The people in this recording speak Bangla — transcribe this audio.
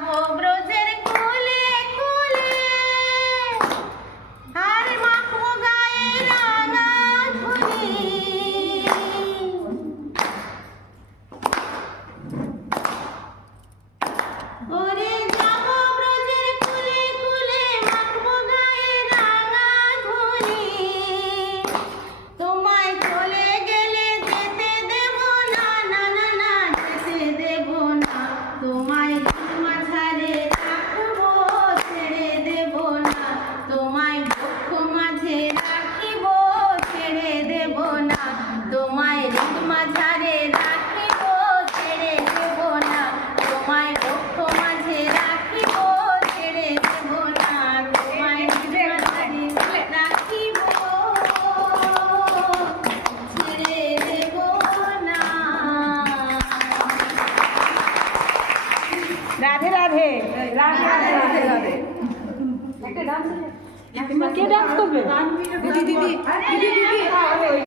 যাবো ব্রজের কোলে কোলে, আর মাখবো গায়ে রাঙা ধুলি। ওরে যাবো ব্রজের কোলে কোলে, মাখবো গায়ে রাঙা ধুলি। তোমায় চলে গেলে যেতে দেব না, না না না যেতে দেব না। তোমায় মাঝারে রাখবো, ছেড়ে দেব না। তোমায় বক্ষ মাঝে রাখিব, ছেড়ে দেব না। তোমায় মাঝারে রাখিব, ছেড়ে দেব না। তোমায় বক্ষ মাঝে রাখিব, ছেড়ে দেব না। তোমায় মাঝারে রাখিব, ছেড়ে দেব না। রাধে রাধে। রাধে রাধে রাধে রাধে। একটা ডান্স, কে ডান্স করবে? দিদি দিদি দিদি দিদি